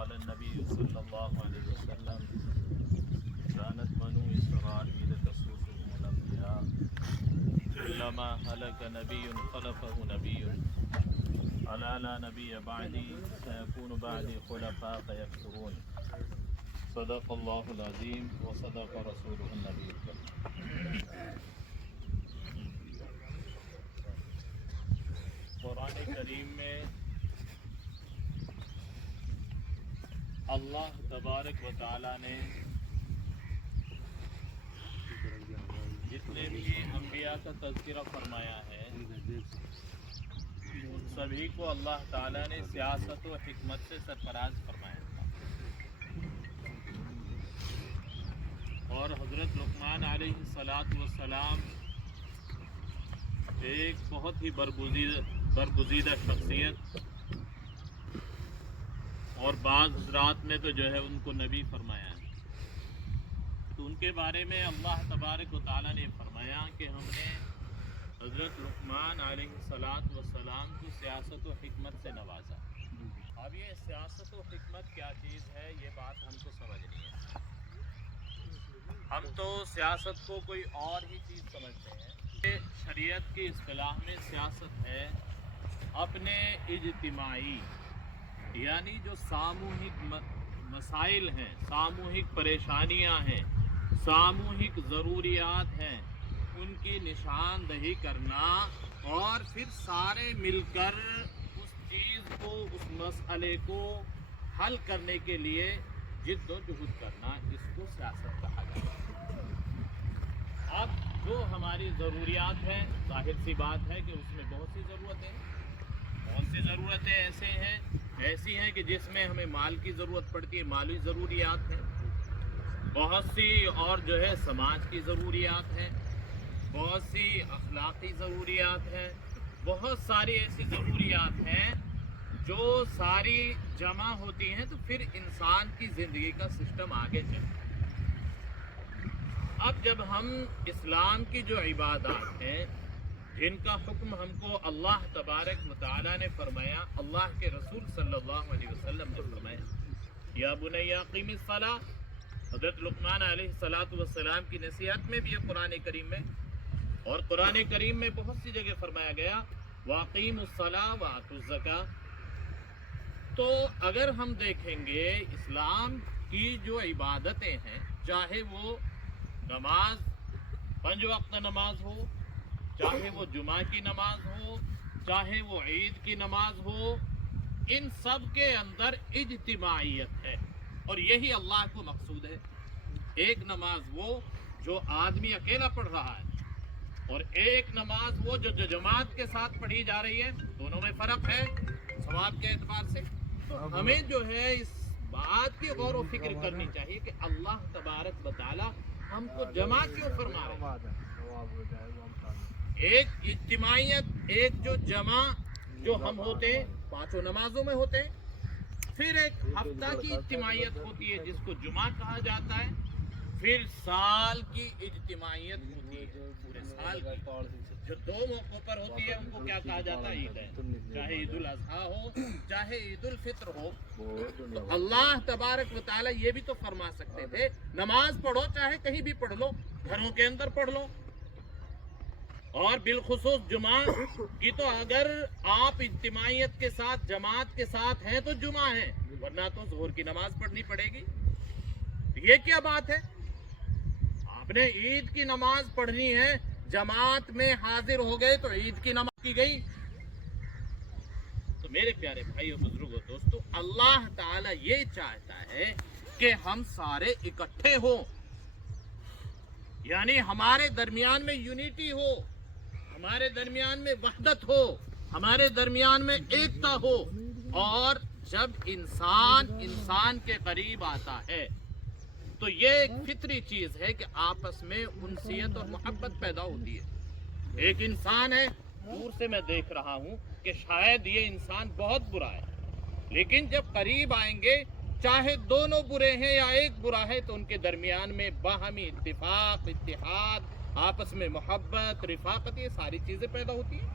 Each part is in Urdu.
قال النبي صلى الله عليه وسلم كانت بنو إسرائيل تسوسهم الأنبياء كلما هلك نبي خلفه نبي ألا لا نبي بعدي سيكون بعدي خلفاء فيكثرون صدق الله العظيم وصدق رسوله النبي الكريم. قرآن کریم میں اللہ تبارک و تعالی نے جتنے بھی انبیاء کا تذکرہ فرمایا ہے ان سبھی کو اللہ تعالی نے سیاست و حکمت سے سرفراز فرمایا تھا، اور حضرت لقمان علیہ السلام ایک بہت ہی برگزیدہ شخصیت، اور بعض حضرات نے تو جو ہے ان کو نبی فرمایا ہے. تو ان کے بارے میں اللہ تبارک و تعالیٰ نے فرمایا کہ ہم نے حضرت لقمان علیہ السلام کو سیاست و حکمت سے نوازا. اب یہ سیاست و حکمت کیا چیز ہے یہ بات ہم کو سمجھنی ہے. ہم تو سیاست کو کوئی اور ہی چیز سمجھتے ہیں. شریعت کی اصطلاح میں سیاست ہے اپنے اجتماعی یعنی جو ساموہک مسائل ہیں، ساموہک پریشانیاں ہیں، ساموہک ضروریات ہیں، ان کی نشاندہی کرنا اور پھر سارے مل کر اس چیز کو، اس مسئلے کو حل کرنے کے لیے جد و جہد کرنا، اس کو سیاست کہا جاتا ہے. اب جو ہماری ضروریات ہیں، ظاہر سی بات ہے کہ اس میں بہت سی ضرورتیں ایسی ہیں کہ جس میں ہمیں مال کی ضرورت پڑتی ہے، مالی ضروریات ہیں. بہت سی اور جو ہے سماج کی ضروریات ہیں، بہت سی اخلاقی ضروریات ہیں، بہت ساری ایسی ضروریات ہیں جو ساری جمع ہوتی ہیں تو پھر انسان کی زندگی کا سسٹم آگے چلتا ہے. اب جب ہم اسلام کی جو عبادات ہیں جن کا حکم ہم کو اللہ تبارک و تعالیٰ نے فرمایا، اللہ کے رسول صلی اللہ علیہ وسلم نے فرمایا یا بنی اقیم الصلاۃ، حضرت لقمان علیہ السلام کی نصیحت میں بھی ہے قرآن کریم میں، اور قرآن کریم میں بہت سی جگہ فرمایا گیا واقیموا الصلاۃ وآتوا الزکاۃ. تو اگر ہم دیکھیں گے اسلام کی جو عبادتیں ہیں، چاہے وہ نماز 5 وقت نماز ہو، چاہے وہ جمعہ کی نماز ہو، چاہے وہ عید کی نماز ہو، ان سب کے اندر اجتماعیت ہے، اور یہی اللہ کو مقصود ہے. ایک نماز وہ جو آدمی اکیلا پڑھ رہا ہے، اور ایک نماز وہ جو جماعت کے ساتھ پڑھی جا رہی ہے. دونوں میں فرق ہے ثواب کے اعتبار سے. تو ہمیں جو ہے اس بات کی غور و فکر کرنی چاہیے کہ اللہ تبارک و تعالی ہم کو جمع کیوں فرما رہے ہیں. ایک اجتماعیت، ایک جو جمع جو ہم ہوتے ہیں 5 نمازوں میں ہوتے ہیں، پھر ایک ہفتہ کی اجتماعیت ہوتی ہے جس کو جمعہ کہا جاتا ہے، پھر سال کی اجتماعیت ہوتی ہے پورے سال کی، جو 2 موقعوں پر ہوتی ہے ان کو کیا کہا جاتا ہے؟ عید ہے، چاہے عید الاضحیٰ ہو چاہے عید الفطر ہو. تو اللہ تبارک و تعالیٰ یہ بھی تو فرما سکتے تھے نماز پڑھو چاہے کہیں بھی پڑھ لو، گھروں کے اندر پڑھ لو، اور بالخصوص جمعہ کی تو اگر آپ اجتماعیت کے ساتھ جماعت کے ساتھ ہیں تو جمعہ ہیں، ورنہ تو ظہر کی نماز پڑھنی پڑے گی. یہ کیا بات ہے؟ آپ نے عید کی نماز پڑھنی ہے، جماعت میں حاضر ہو گئے تو عید کی نماز کی گئی. تو میرے پیارے بھائیو بزرگوں دوستو، اللہ تعالیٰ یہ چاہتا ہے کہ ہم سارے اکٹھے ہوں، یعنی ہمارے درمیان میں یونیٹی ہو، ہمارے درمیان میں وحدت ہو، ہمارے درمیان میں ایکتا ہو. اور جب انسان کے قریب آتا ہے تو یہ ایک فطری چیز ہے کہ آپس میں انسیت اور محبت پیدا ہوتی ہے. ایک انسان ہے، دور سے میں دیکھ رہا ہوں کہ شاید یہ انسان بہت برا ہے، لیکن جب قریب آئیں گے چاہے دونوں برے ہیں یا ایک برا ہے تو ان کے درمیان میں باہمی اتفاق، اتحاد، آپس میں محبت، رفاقت، یہ ساری چیزیں پیدا ہوتی ہیں.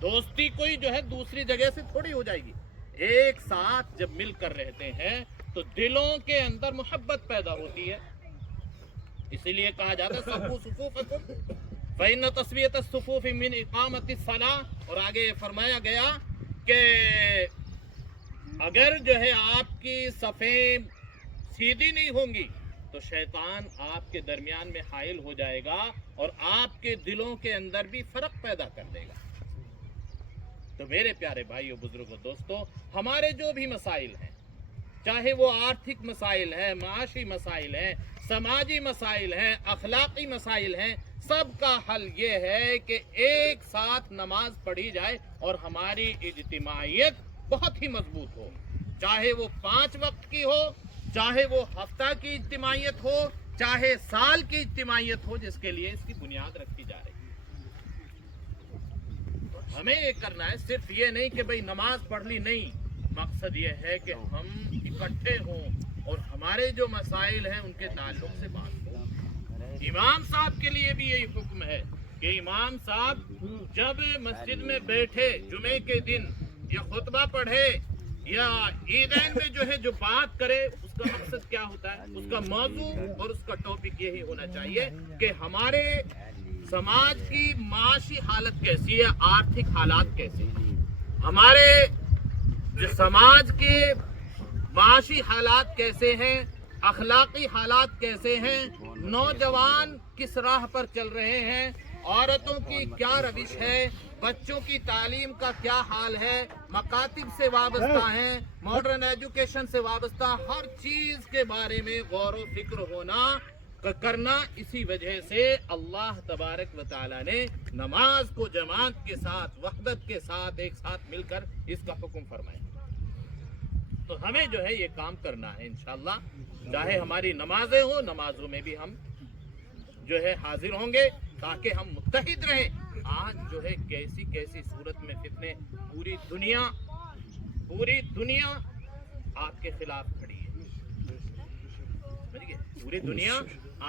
دوستی کوئی جو ہے دوسری جگہ سے تھوڑی ہو جائے گی. ایک ساتھ جب مل کر رہتے ہیں تو دلوں کے اندر محبت پیدا ہوتی ہے. اسی لیے کہا جاتا ہے صفو صفوفکم فإن تسویۃ الصفوف من اقامت الصلاۃ. اور آگے فرمایا گیا کہ اگر جو ہے آپ کی صفیں سیدھی نہیں ہوں گی تو شیطان آپ کے درمیان میں حائل ہو جائے گا اور آپ کے دلوں کے اندر بھی فرق پیدا کر دے گا. تو میرے پیارے بھائیوں، بزرگوں، دوستوں، ہمارے جو بھی مسائل ہیں، چاہے وہ آرتھک مسائل ہیں، معاشی مسائل ہیں، سماجی مسائل ہیں، اخلاقی مسائل ہیں، سب کا حل یہ ہے کہ ایک ساتھ نماز پڑھی جائے اور ہماری اجتماعیت بہت ہی مضبوط ہو. چاہے وہ 5 وقت کی ہو، چاہے وہ ہفتہ کی اجتماعیت ہو، چاہے سال کی اجتماعیت ہو، جس کے لیے اس کی بنیاد رکھی جا رہی ہے. ہمیں یہ کرنا ہے، صرف یہ نہیں کہ بھئی نماز پڑھ لی، نہیں. مقصد یہ ہے کہ ہم اکٹھے ہوں اور ہمارے جو مسائل ہیں ان کے تعلق سے بات ہو. امام صاحب کے لیے بھی یہی حکم ہے کہ امام صاحب جب مسجد میں بیٹھے جمعے کے دن یا خطبہ پڑھے یا عیدین میں جو ہے جو بات کرے، اس کا مقصد کیا ہوتا ہے، اس کا موضوع اور اس کا ٹاپک یہی ہونا چاہیے کہ ہمارے سماج کی معاشی حالت کیسی ہے، آرتھک حالات کیسے ہیں، ہمارے جو سماج کے معاشی حالات کیسے ہیں، اخلاقی حالات کیسے ہیں، نوجوان کس راہ پر چل رہے ہیں، عورتوں کی کیا روش ہے، بچوں کی تعلیم کا کیا حال ہے، مکاتب سے وابستہ ہیں، ماڈرن ایجوکیشن سے وابستہ، ہر چیز کے بارے میں غور و فکر ہونا کرنا. اسی وجہ سے اللہ تبارک و تعالی نے نماز کو جماعت کے ساتھ، وحدت کے ساتھ، ایک ساتھ مل کر اس کا حکم فرمایا. تو ہمیں جو ہے یہ کام کرنا ہے انشاءاللہ. چاہے ہماری نمازیں ہوں، نمازوں میں بھی ہم جو ہے حاضر ہوں گے تاکہ ہم متحد رہیں. آج جو ہے کیسی کیسی صورت میں فتنے، پوری دنیا آپ کے خلاف کھڑی ہے. پوری دنیا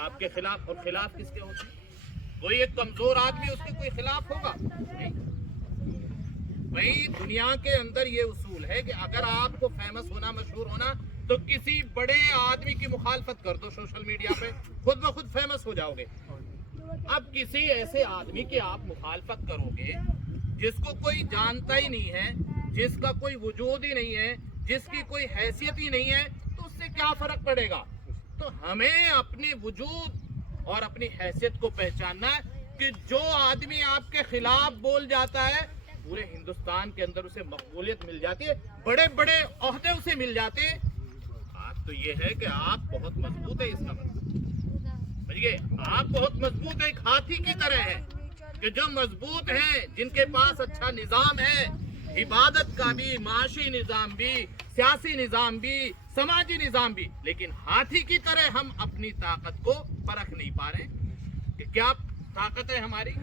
آپ کے خلاف. اور خلاف کس کے ہوتے ہیں؟ کوئی ایک کمزور آدمی، اس کے کوئی خلاف ہوگا نہیں. بھئی دنیا کے اندر یہ اصول ہے کہ اگر آپ کو فیمس ہونا، مشہور ہونا، تو کسی بڑے آدمی کی مخالفت کر دو سوشل میڈیا پہ، خود بخود فیمس ہو جاؤ گے. اب کسی ایسے آدمی کی آپ مخالفت کرو گے جس کو کوئی جانتا ہی نہیں ہے، جس کا کوئی وجود ہی نہیں ہے، جس کی کوئی حیثیت ہی نہیں ہے، تو اس سے کیا فرق پڑے گا؟ تو ہمیں اپنے وجود اور اپنی حیثیت کو پہچاننا ہے کہ جو آدمی آپ کے خلاف بول جاتا ہے، پورے ہندوستان کے اندر اسے مقبولیت مل جاتی ہے، بڑے بڑے عہدے اسے مل جاتے ہیں. بات تو یہ ہے کہ آپ بہت مضبوط ہے. اس کا مطلب سمجھیے، آپ بہت مضبوط ایک ہاتھی کی طرح ہے کہ جو مضبوط ہیں، جن کے پاس اچھا نظام ہے، عبادت کا بھی، معاشی نظام بھی، سیاسی نظام بھی، سماجی نظام بھی، لیکن ہاتھی کی طرح ہم اپنی طاقت کو پرکھ نہیں پا رہے کہ کیا طاقت ہے ہماری.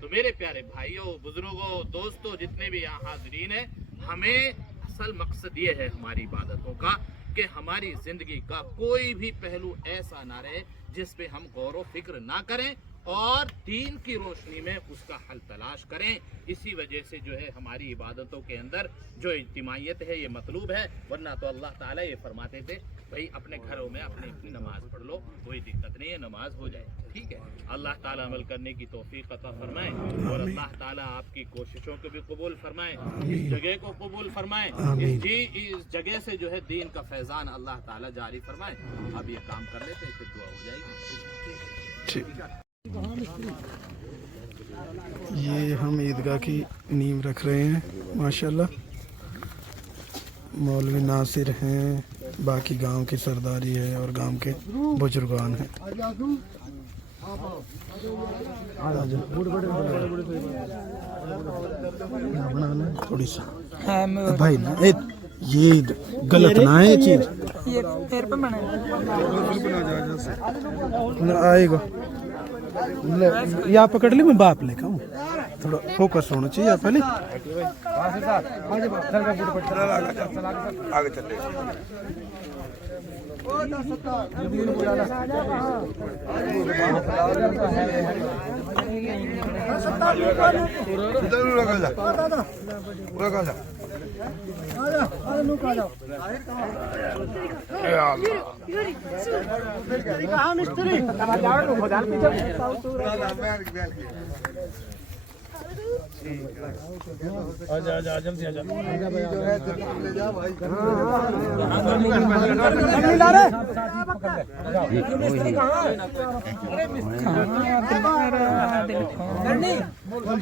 تو میرے پیارے بھائیوں، بزرگوں، دوستوں، جتنے بھی یہاں حاضرین ہیں، ہمیں اصل مقصد یہ ہے ہماری عبادتوں کا کہ ہماری زندگی کا کوئی بھی پہلو ایسا نہ رہے جس پہ ہم غور و فکر نہ کریں اور دین کی روشنی میں اس کا حل تلاش کریں. اسی وجہ سے جو ہے ہماری عبادتوں کے اندر جو اجتماعیت ہے یہ مطلوب ہے. ورنہ تو اللہ تعالیٰ یہ فرماتے تھے بھئی اپنے گھروں میں اپنی نماز پڑھ لو، کوئی دقت نہیں ہے، نماز ہو جائے. ٹھیک ہے، اللہ تعالیٰ عمل کرنے کی توفیق عطا فرمائے اور اللہ تعالیٰ آپ کی کوششوں کو بھی قبول فرمائے، اس جگہ کو قبول فرمائے، اس جگہ سے جو ہے دین کا فیضان اللہ تعالیٰ جاری فرمائے. اب یہ کام کر لیتے ہیں، پھر دعا ہو جائے گی. یہ ہم عیدگاہ کی نیم رکھ رہے ہیں ماشاءاللہ. مولوی ناصر ہیں، باقی گاؤں کی سرداری ہے اور گاؤں کے بزرگان ہیں. تھوڑی سا بھائی نا یہ غلط نہ ہے چیز آئے گا. یا پکڑ لی، میں باپ لے کے ہوں، تھوڑا فوکس ہونا چاہیے پہلے.